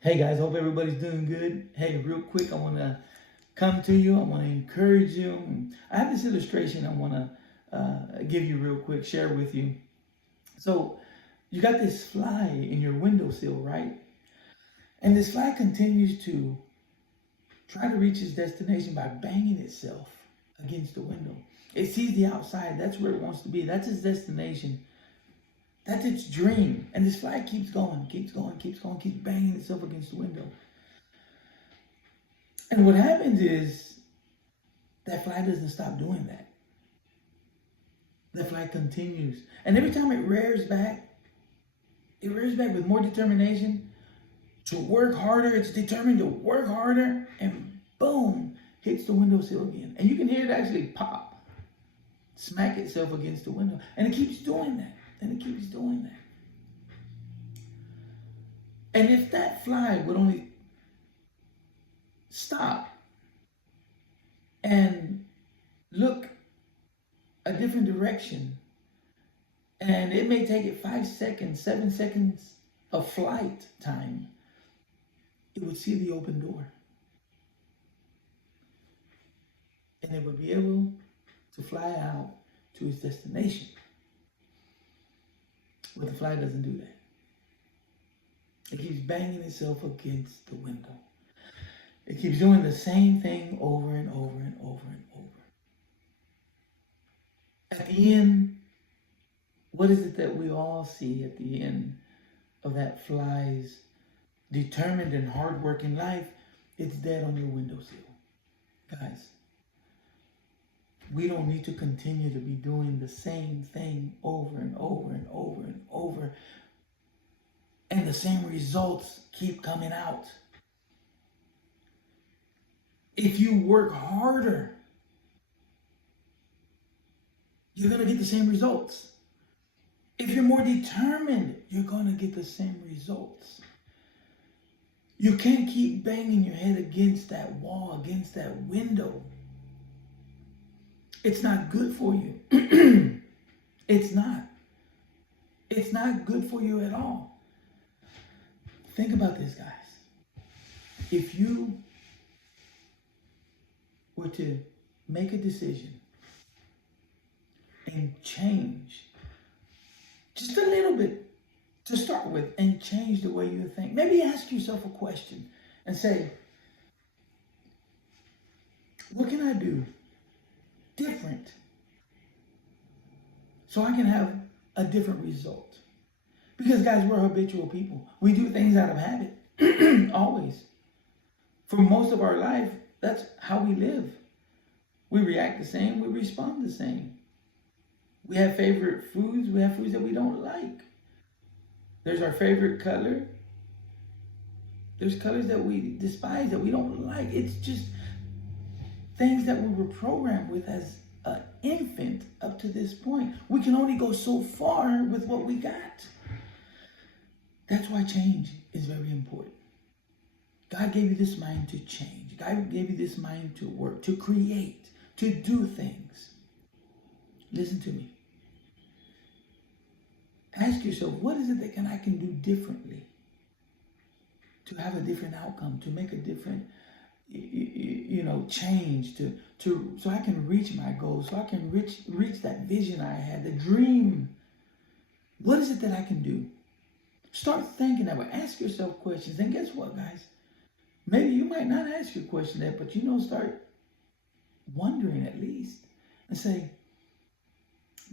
Hey guys, hope everybody's doing good. Hey, real quick, I want to come to you. I want to encourage you. I have this illustration I want to give you real quick, share with you. So, you got this fly in your windowsill, right? And this fly continues to try to reach its destination by banging itself against the window. It sees the outside. That's where it wants to be. That's its destination. That's its dream. And this fly keeps going, keeps going, keeps going, keeps banging itself against the window. And what happens is that fly doesn't stop doing that. That fly continues. And every time it rears back with more determination to work harder. It's determined to work harder. And boom, hits the windowsill again. And you can hear it actually pop, smack itself against the window. And it keeps doing that. And it keeps doing that. And if that fly would only stop and look a different direction, and it may take it 5 seconds, 7 seconds of flight time, it would see the open door. And it would be able to fly out to its destination. But the fly doesn't do that. It keeps banging itself against the window. It keeps doing the same thing over and over and over and over. At the end, what is it that we all see at the end of that fly's determined and hard-working life? It's dead on your windowsill. Guys, we don't need to continue to be doing the same thing over and over and over and over, and the same results keep coming out. If you work harder, you're going to get the same results. If you're more determined, you're going to get the same results. You can't keep banging your head against that wall, against that window. It's not good for you. It's not. It's not good for you at all. Think about this, guys. If you were to make a decision and change just a little bit to start with and change the way you think, maybe ask yourself a question and say, what can I do different so I can have a different result? Because guys, we're habitual people. We do things out of habit. Always. For most of our life, that's how we live. We react the same, we respond the same. We have favorite foods, we have foods that we don't like. There's our favorite color. There's colors that we despise, that we don't like. It's just things that we were programmed with as an infant up to this point. We can only go so far with what we got. That's why change is very important. God gave you this mind to change. God gave you this mind to work, to create, to do things. Listen to me. Ask yourself, what is it that I can do differently to have a different outcome, to make a different change, so I can reach my goals, so I can reach that vision I had, the dream. What is it that I can do? Start thinking that way. Ask yourself questions. And guess what, guys? Maybe you might not ask your question that, but start wondering at least. And say,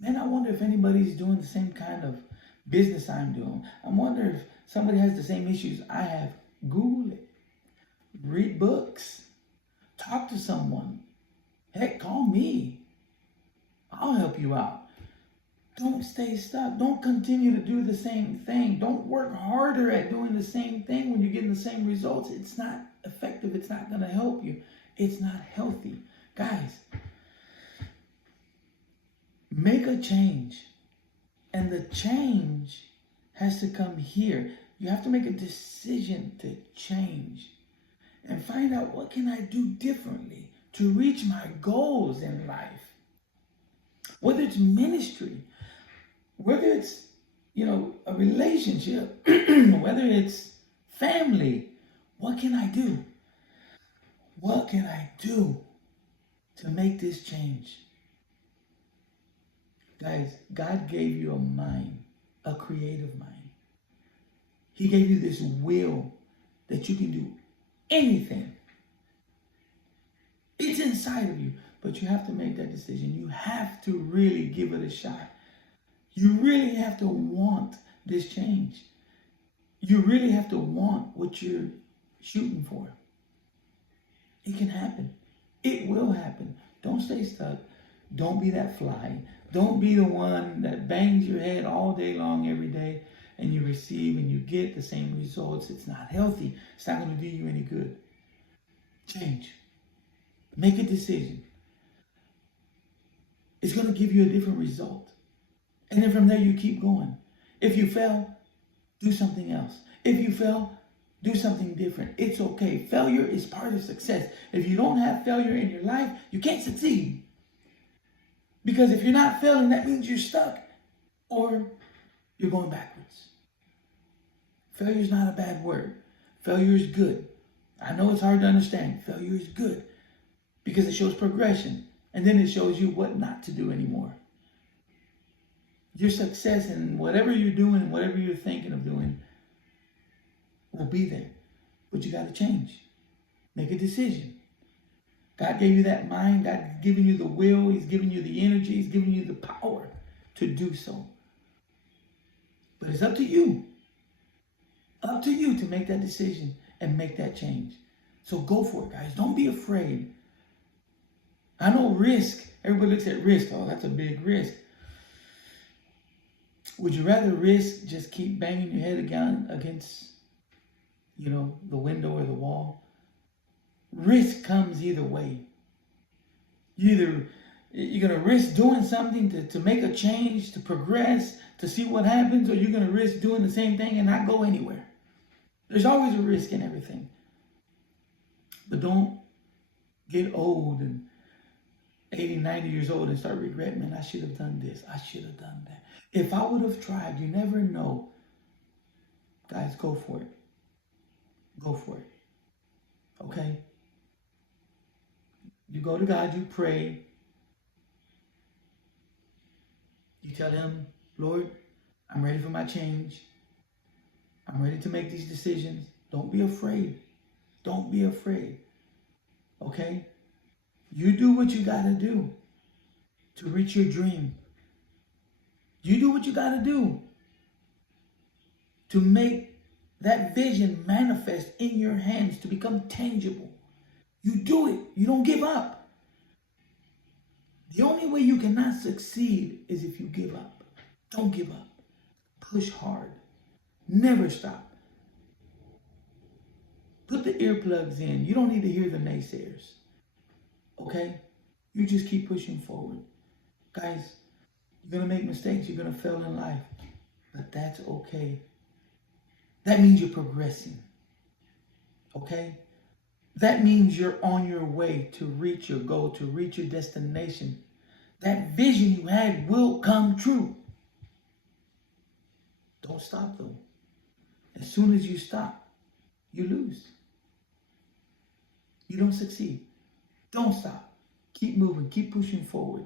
man, I wonder if anybody's doing the same kind of business I'm doing. I wonder if somebody has the same issues I have. Google it. Read books. Talk to someone. Heck, call me. I'll help you out. Don't stay stuck. Don't continue to do the same thing. Don't work harder at doing the same thing when you're getting the same results. It's not effective. It's not going to help you. It's not healthy. Guys, make a change. And the change has to come here. You have to make a decision to change. And find out, what can I do differently to reach my goals in life? Whether it's ministry, whether it's, a relationship, whether it's family, What can I do? What can I do to make this change? Guys, God gave you a mind, a creative mind. He gave you this will that you can do anything. It's inside of you, but you have to make that decision. You have to really give it a shot. You really have to want this change. You really have to want what you're shooting for. It can happen. It will happen. Don't stay stuck. Don't be that fly. Don't be the one that bangs your head all day long every day and you receive and you get the same results. It's not healthy. It's not going to do you any good. Change. Make a decision. It's going to give you a different result. And then from there you keep going. If you fail, do something else. If you fail, do something different. It's okay. Failure is part of success. If you don't have failure in your life, you can't succeed. Because if you're not failing, that means you're stuck or you're going backwards. Failure is not a bad word. Failure is good. I know it's hard to understand. Failure is good because it shows progression. And then it shows you what not to do anymore. Your success in whatever you're doing, whatever you're thinking of doing, will be there. But you got to change. Make a decision. God gave you that mind. God's giving you the will. He's giving you the energy. He's giving you the power to do so. But it's up to you. Up to you to make that decision and make that change. So go for it, guys. Don't be afraid. I know risk. Everybody looks at risk. Oh, that's a big risk. Would you rather risk just keep banging your head against, the window or the wall? Risk comes either way. You're going to risk doing something to make a change, to progress, to see what happens, or you're going to risk doing the same thing and not go anywhere. There's always a risk in everything. But don't get old and 80, 90 years old and start regretting, man, I should have done this. I should have done that. If I would have tried, you never know. Guys, go for it. Go for it. Okay? You go to God, you pray. You tell him, Lord, I'm ready for my change. I'm ready to make these decisions. Don't be afraid. Don't be afraid. Okay? You do what you got to do to reach your dream. You do what you got to do to make that vision manifest in your hands, to become tangible. You do it. You don't give up. The only way you cannot succeed is if you give up. Don't give up. Push hard. Never stop. Put the earplugs in. You don't need to hear the naysayers. Okay? You just keep pushing forward. Guys, you're going to make mistakes. You're going to fail in life. But that's okay. That means you're progressing. Okay? That means you're on your way to reach your goal, to reach your destination. That vision you had will come true. Don't stop though. As soon as you stop, you lose. You don't succeed. Don't stop. Keep moving. Keep pushing forward.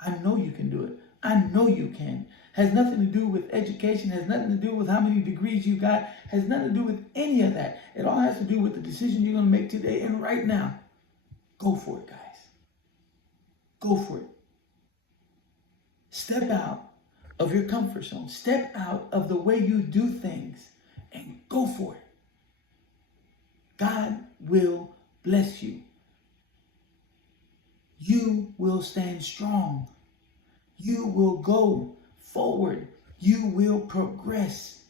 I know you can do it. I know you can. Has nothing to do with education. Has nothing to do with how many degrees you got. Has nothing to do with any of that. It all has to do with the decision you're going to make today and right now. Go for it, guys. Go for it. Step out of your comfort zone. Step out of the way you do things and go for it. God will bless you. You will stand strong. You will go forward. You will progress.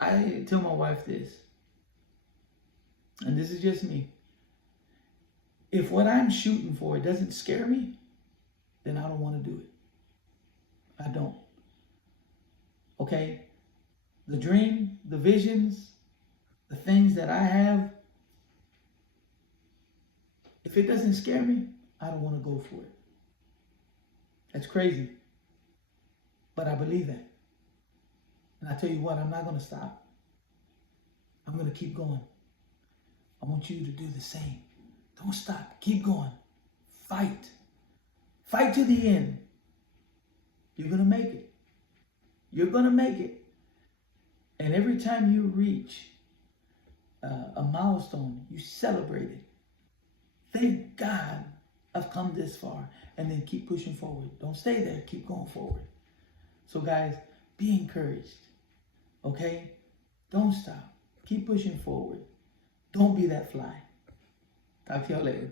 I tell my wife this, and this is just me. If what I'm shooting for doesn't scare me, then I don't want to do it. I don't. Okay? The dream, the visions, the things that I have, if it doesn't scare me, I don't want to go for it. That's crazy. But I believe that. And I tell you what, I'm not going to stop. I'm going to keep going. I want you to do the same. Don't stop. Keep going. Fight. Fight to the end. You're going to make it. You're going to make it. And every time you reach a milestone, you celebrate it. Thank God I've come this far. And then keep pushing forward. Don't stay there. Keep going forward. So guys, be encouraged. Okay? Don't stop. Keep pushing forward. Don't be that fly. Talk to y'all later.